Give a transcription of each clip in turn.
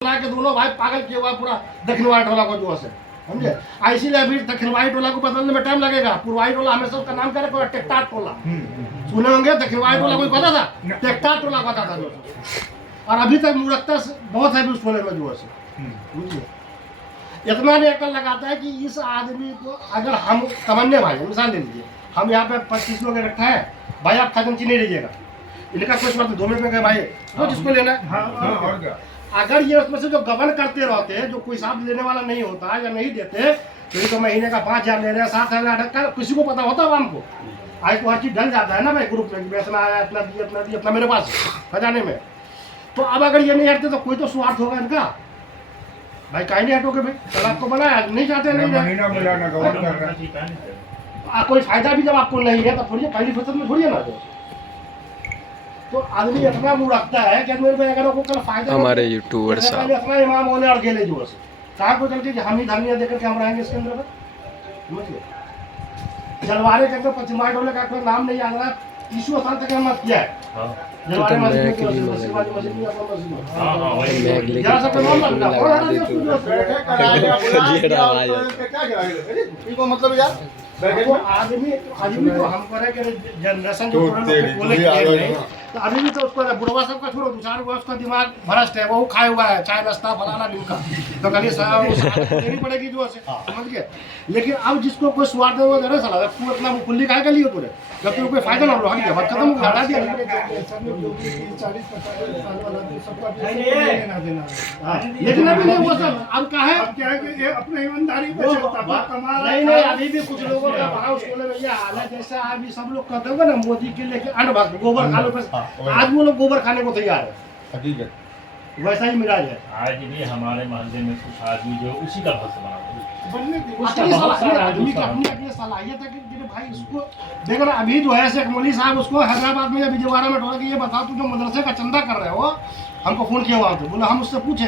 के दोनों भाई पागल किया हुआ पूरा दक्षिणवाई टोला को जो है समझे। इसीलिए अभी दक्षिणवाई टोला को बदलने में टाइम लगेगा। पूर्वाई टोला हमेशा उसका नाम क्या रखा, टेक्टार टोला सुने होंगे। दक्षिणवाई टोला कोई पता था, टेक्टार टोला पता था। और अभी तक मूर्खता बहुत है उस टोले में जो है बुझिए। इतना भी अकल लगाता है कि इस आदमी को अगर हम तमन्ने भाई मिसाल ले लीजिए, हम यहाँ पे 25 लोग इकट्ठा है भाई, आप खजनची नहीं लीजिएगा, इनका कुछ बात 2 मिनट में गए भाई वो जिसको लेना है। अगर ये उसमें से जो गबन करते रहते हैं, जो कोई हिसाब लेने वाला नहीं होता या नहीं देते, तो ये तो महीने का 5,000 ले रहे हैं, 7,000 किसी को पता होता है आम को। आज तो हर चीज ढल जाता है ना भाई, ग्रुप में बेचना आया इतना दिया इतना दिया इतना मेरे पास खजाने में। तो अब अगर ये नहीं हटते तो कोई तो स्वार्थ होगा इनका भाई। काहे नहीं हटोगे भाई, कल आपको बनाया नहीं चाहते नहीं कोई फायदा भी जब आपको नहीं है तो थोड़ी पहली फसल में थोड़ी ना। तो आदमी इतना मुंह रखता है कि मेरे अगर को कल फायदा हमारे यूट्यूबर साहब इतना इमाम होने और गेले जो से कहाँ को चलते कि हम ही धनिया देकर के हम रहेंगे इसके अंदर समझिए। जलवारे के अंदर पश्चिमा टोले का कोई नाम नहीं याद रहा, 30 साल तक हम किया है जलवारे मस्जिद मतलब यार आदमी तो हम जनरेशन जो तो अभी भी तो उसको बुढ़वा सब का छोड़ो, 2-4 गो उसका दिमाग भ्रष्ट है, वो खाए हुआ है चाय नाश्ता फलाना ढिमका, तो कभी देनी पड़ेगी जो से समझ के। लेकिन अब जिसको कोई स्वार्थ वो दे साला तू इतना खुली खाए का लिए पूरे जब तक कोई फायदा ना हो हट गया बात खत्म हटा दिया। लेकिन अभी नहीं वो सब अब क्या है कि अपने ईमानदारी पे नहीं अभी भी कुछ लोगों का भाव उसको भैया हाल है जैसा अभी सब लोग कहते होंगे ना मोदी के लेके अन्न गोबर खा लो, आज वो लोग गोबर खाने को तैयार है, हकीकत वैसा ही मिराज है। आज भी हमारे मोहल्ले में कुछ आदमी जो उसी का भक्त आदमी की अपनी सलाहियत है कि भाई इसको देखो ना। अभी जो है शेख मौली साहब उसको हैदराबाद में या विजयवाड़ा में ढोला कि ये बताओ तू जो मदरसे का चंदा कर रहे हो, हमको फोन किया हुआ बोला हम उससे पूछे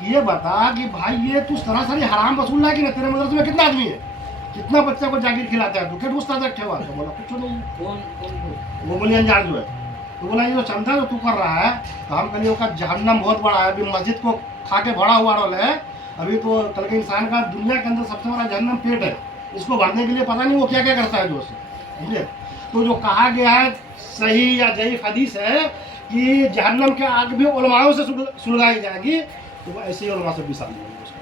कि ये बता कि भाई ये तू सरासरी हराम वसूल रहा है कि ना, तेरे मदरसे में कितना आदमी है, कितना बच्चा को जागीर खिलाता है, तू क्या उस्ताद रखे हुआ? तो बोला कुछ नहीं, वो बोली अंजार जो है। तो बोला ये जो चंदा जो तू कर रहा है, तो हम कहीं का जहन्नम बहुत बड़ा है, अभी मस्जिद को खा के भरा हुआ रोल है, अभी तो कल के इंसान का दुनिया के अंदर सबसे बड़ा जहन्नम पेट है, इसको भरने के लिए पता नहीं वो क्या क्या करता है जो समझे। तो जो कहा गया है सही या ज़ईफ हदीस है कि जहन्नम के आग भी उलमाओं से सुलगाई जाएगी, तो वो ऐसे ही उलमा से भी शामिल होंगे उसको।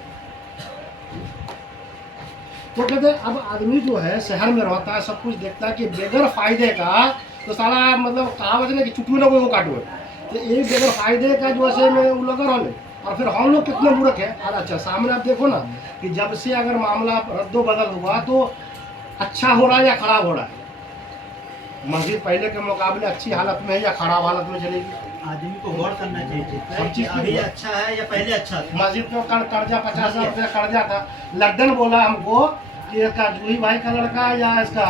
तो कहते हैं अब आदमी जो है शहर में रहता है, सब कुछ देखता है कि बगैर फायदे का तो सारा मतलब कहावत है ना कि चुटकी ना कोई वो काटो, तो एक बगैर फायदे का जो है में वो लगा रहा है। और फिर हम लोग कितने मूर्ख हैं। और अच्छा सामने आप देखो ना कि जब से अगर मामला रद्दो बदल हुआ तो अच्छा हो रहा है या खराब हो रहा है, मस्जिद पहले के मुकाबले अच्छी हालत में है या खराब हालत में चलेगी? आदमी को गौर करना चाहिए अभी अच्छा है या पहले अच्छा था। मस्जिद को कर्जा 50,000 रुपया कर्जा था, लड्डन बोला हमको कि इसका जूही भाई का लड़का या इसका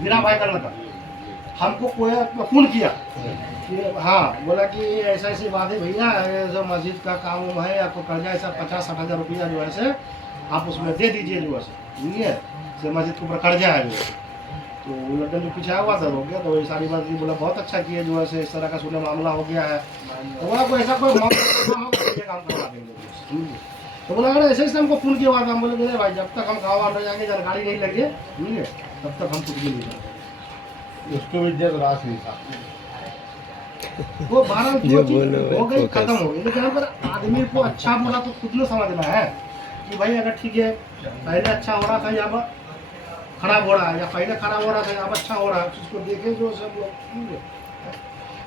मीरा भाई का लड़का, हमको कोई फोन किया कि हाँ बोला कि ऐसा ऐसी बात है भैया, जो मस्जिद का काम है आपको कर्जा ऐसा 50-60 हज़ार रुपया जो है से आप उसमें दे दीजिए जो है से मस्जिद के ऊपर कर्जा है जो है। तो लड़का जो पीछे हुआ था हो गया, तो ये सारी बात बोला बहुत अच्छा किया जो है इस तरह का सुने मामला हो गया है, तो बोला कोई ऐसा कोई काम करवा देंगे। तो बोला अगर ऐसे ही हमको फोन किया हुआ था, हम बोले भाई जब तक हम गाँव अंदर जाएंगे जानकारी नहीं लगे तब तक हम कुछ भी नहीं करेंगे। उसको भी जब रास नहीं था वो 12 हो गई खत्म हो गई। लेकिन अगर आदमी को अच्छा बोला तो खुद ने समझना है कि भाई अगर ठीक है पहले अच्छा हो रहा था या अब खराब हो रहा है, या पहले खराब हो रहा था अब अच्छा हो रहा है, उसको देखे जो सब लोग।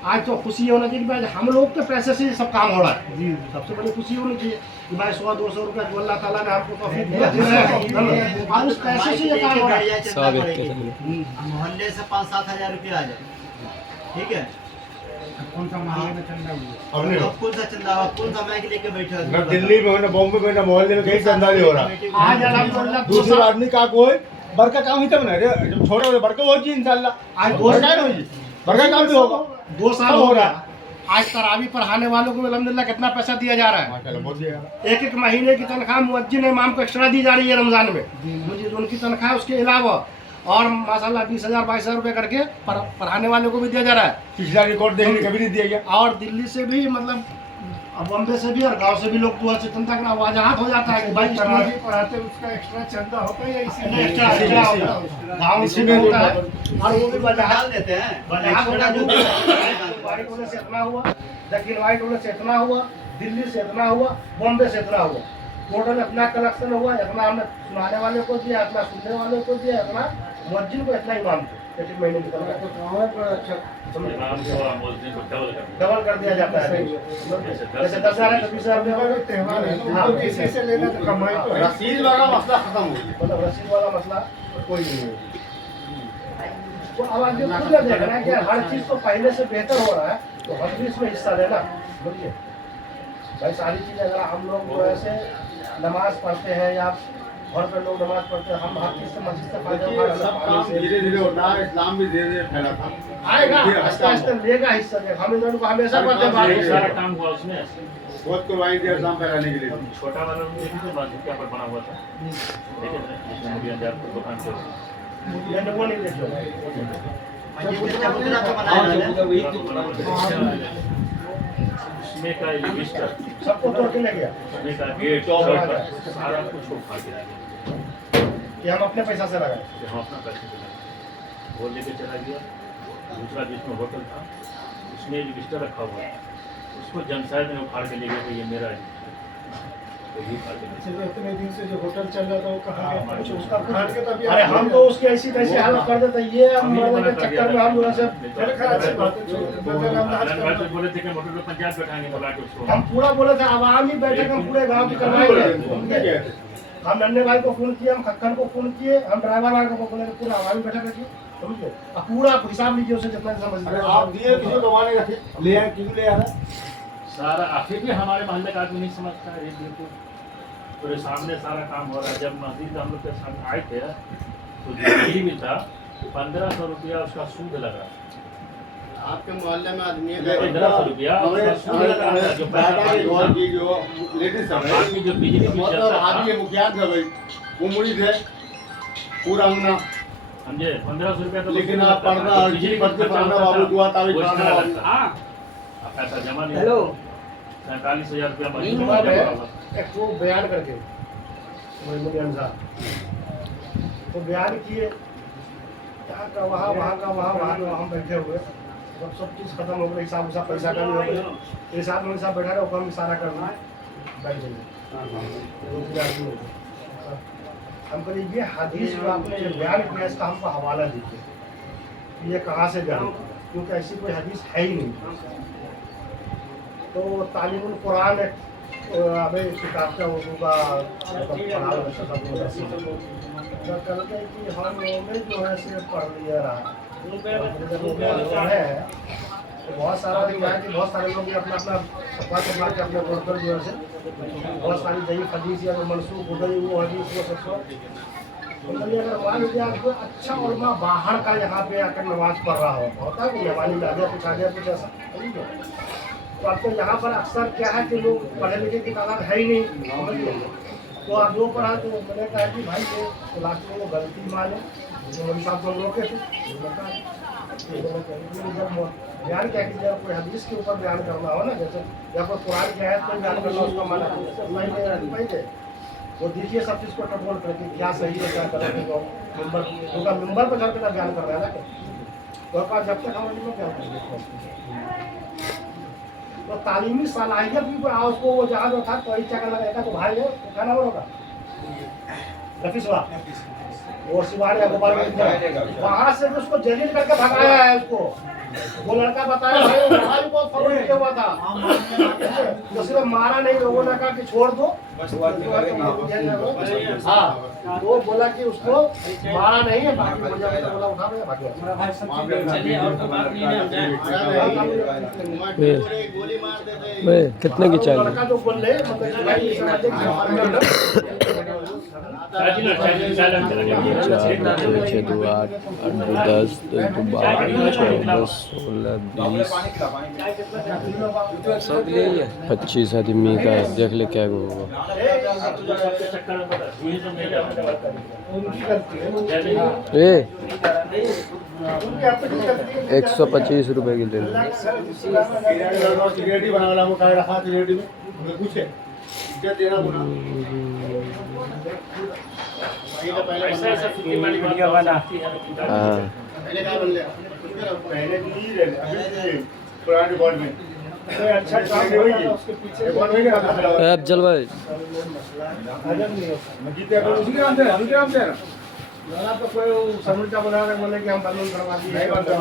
आज तो खुशी होना चाहिए कि भाई हम लोग के पैसे से सब काम हो रहा है जी, सबसे बड़ी खुशी होनी चाहिए कि भाई 100-200 रुपया जो अल्लाह ताला ने हमको तौफीक दिया है और उस पैसे से ये काम हो रहा है। मोहल्ले से 5-7 हज़ार रुपया आ जाए, ठीक है। कौन सा मोहल्ले में चंदा हुआ? अब कौन सा चंदा, अब कौन सा माइक लेके बैठा है? ना दिल्ली में ना बॉम्बे में ना मोहल्ले में कहीं चंदा नहीं हो रहा। आज अल्हम्दुलिल्लाह दूसरे आदमी का कोई बरका काम ही तब ना जब छोटे हो बरका हो जी इंशाल्लाह। आज बरका काम भी होगा। 2 साल हो रहा है आज तरावी पढ़ाने वालों को अल्हम्दुलिल्लाह कितना पैसा दिया जा रहा है। माशाल्लाह बहुत दिया। एक महीने की तनख्वाह मुअज्जिन इमाम को एक्स्ट्रा दी जा रही है रमजान में, मुझे उनकी तनख्वाह उसके अलावा और माशाल्लाह 20,000-22,000 रुपये करके पढ़ाने वालों को भी दिया जा रहा है। पिछला रिकॉर्ड देखने कभी नहीं दिया गया। और दिल्ली से भी मतलब अब बॉम्बे से भी और गांव से भी लोग जो है चिंता का वाजहात हो जाता है कि भाई तराजी पढ़ाते उसका एक्स्ट्रा चंदा होता है या इसी एक्स्ट्रा गाँव से भी होता है और वो भी वजहात डाल देते हैं वजहात होना जो व्हाइट होने से इतना हुआ, दक्षिण व्हाइट होने से इतना हुआ, दिल्ली से इतना हुआ, बॉम्बे से इतना हुआ, टोटल इतना कलेक्शन हुआ, इतना हमने सुनाने वाले को दिया, इतना सुनने वाले को दिया, इतना मुअज्जिन को इतना इमाम थे 1 महीने निकल गया। डबल कर दिया जाता है जैसे 10,000 है 20,000 में त्योहार है तो किसी से लेना तो कमाई तो है। रसीद वाला मसला खत्म हो गया। मतलब रसीद वाला मसला कोई नहीं है। तो अब आदमी खुद देख रहा है कि हर चीज़ तो पहले से बेहतर हो रहा है तो हम भी इसमें हिस्सा लेना। बोलिए भाई सारी चीज़ें अगर हम लोग जो ऐसे नमाज पढ़ते हैं या घर पर लोग नमाज पढ़ते हैं, हम हर चीज़ से मस्जिद से फायदा उठा रहे सब काम हैं। धीरे धीरे होता है, इस्लाम भी धीरे धीरे फैला था। आएगा आस्ते आस्ते लेगा हिस्सा देगा। हम इधर को हमेशा करते हैं सारा काम हुआ उसमें। बहुत कुर्बानी दी इस्लाम फैलाने के लिए। छोटा वाला रूम देखिए तो बाजू क्या पर बना हुआ था, ठीक है, इसमें मुझे अंदर दुकान से मैंने वो नहीं देखा। मस्जिद के चबूतरा तो बनाया है उसमें का रजिस्टर, सबको तोड़ के ले गया उसमें का गेट, सारा कुछ उठा के ले गया कि हम अपने पैसा से लगाए। कि हम अपना पैसे लगाए। वो लेके चला गया। दूसरा जिसमें होटल था उसमें रजिस्टर रखा हुआ है, उसको जनसाइड में उखाड़ के ले गए कि ये मेरा रजिस्टर, तो ये उखाड़ के ले गए। चलो इतने दिन से जो होटल चल रहा था वो कहाँ गया? कुछ उसका खान के तभी अरे हम तो उसकी ऐसी तैसी हालत कर देते ये हम मरने के चक्कर में हम जो है से चलो खैर अच्छी बात है। बदल हम आज भाई कर तो बोले थे कि मोटर में पंचायत बैठाएंगे, बुला के उसको हम पूरा बोले थे आवामी बैठक हम पूरे गांव की करवाएंगे। हम नन्हे भाई को फोन किए, हम खक्कन को फोन किए, हम ड्राइवर वाले को बोले पूरा आवामी बैठक रखिए, समझे। अब पूरा हिसाब लीजिए उसे जितना समझ अरे आप दिए किसी कमाने रखे ले आए, क्यों ले आ रहा है? सारा आखिर भी हमारे मोहल्ले का आदमी नहीं समझता है। ये बिल्कुल पूरे सामने सारा काम हो रहा है। जब मस्जिद हम लोग के साथ आए थे तो जो बिजली बिल था 1500 रुपया उसका सूद लगा। आपके मोहल्ले में आदमी है 1500 रुपया उसका सूद लगा था। जो दादा के पैसा घर की जो लेडीज है बाकी जो बिजली बिल बहुत चलता आदमी था, मुखिया थे भाई, वो मुड़ी थे पूरा अंगना। समझे, 1500 रुपया तो लेकिन आप पढ़ना और बिजली पढ़ते पढ़ना बाबू दुआ तारीख पढ़ना बाबू। अब पैसा जमा नहीं। हेलो 47,000 रुपया महीने में बात जमा है हुआ। एक वो बयान करके मोहम्मद अंसार वो बयान किए यहाँ का वहाँ, वहाँ का वहाँ, वहाँ का हम बैठे हुए, जब सब चीज़ खत्म हो गई, हिसाब उसाब पैसा का भी हो गया, ये साथ में साहब बैठा रहे वो हम इशारा करना बैठ गए। हम कहिए ये हदीस जो आपने ये बयान किया इसका हमको हवाला दीजिए, ये कहाँ से बयान किया, क्योंकि ऐसी कोई हदीस है ही नहीं। तो तालीमुल कुरान अभी किताब का उर्दू का करते कि हम में जो है सिर्फ पढ़ लिया रहा है तो बहुत सारा क्या है कि बहुत सारे लोग ये अपना अपना सफा के अपने गुरदर जो है बहुत सारी दही हदीस या मनसूख हो गई वो हदीस वो सब तो अगर मान लीजिए आपको अच्छा उलमा बाहर का यहाँ पे आकर नमाज पढ़ रहा होता है कि हमारी लागे कुछ आ गया कुछ ऐसा ठीक है। तो आपको यहाँ पर अक्सर क्या है कि लोग पढ़े लिखे की तादाद है ही नहीं, तो आप जो पढ़ा तो मैंने कहा कि भाई ये क्लास में वो गलती माने जो मेरे साथ हम रोके थे जब बयान क्या कि जब कोई हदीस के ऊपर बयान करना हो ना, जैसे या कोई कुरान की आयत पर बयान करना उसका माना पहले वो देखिए सब चीज़ को कंट्रोल करके क्या सही है क्या गलत है, तो मेंबर पर चढ़ के बयान कर रहा है ना, तो जब तक हम बयान करेंगे तो तालीमी सलाहियत भी उसको वो जहाँ जो था तो क्या करना रहेगा, तो भाई है क्या नाम होगा रफीसवा वो सिवाड़े गोपाल वहाँ से भी उसको जलील करके भगाया है उसको। वो लड़का बताया भाई वहाँ भी बहुत फरोट किया हुआ था, तो सिर्फ मारा नहीं, लोगों ने कहा कि छोड़ दो। हाँ वो बोला कि उसको मारा नहीं है, बाकी बोला उठा गोली मार देते कितने की चाहिए? लड़का जो बोल रहे छः दो 8 8 10 2 12 14 16 20 25 आदमी का देख ले क्या होगा। ए उनकी अपनी चलती है 125 रुपए की ले लो। सिगरेट ही बना वाला वो कार्ड रखा सिगरेट में उन्हें पूछे इज्जत देना बोला ऐसा ऐसा फिल्म वाली बात आती है हाँ पहले क्या बन गया पहले की नहीं रहे अभी पुराने रिकॉर्ड में कोई अच्छा काम होगा तो उसके पीछे रिकॉर्ड में क्या था ए, अफजल भाई हजम नहीं होता। जीते अपन उसी के नाम से है हम के नाम से है ना तो कोई समझ का बना रहे बोले कि हम बंद करवा दिए नहीं बनता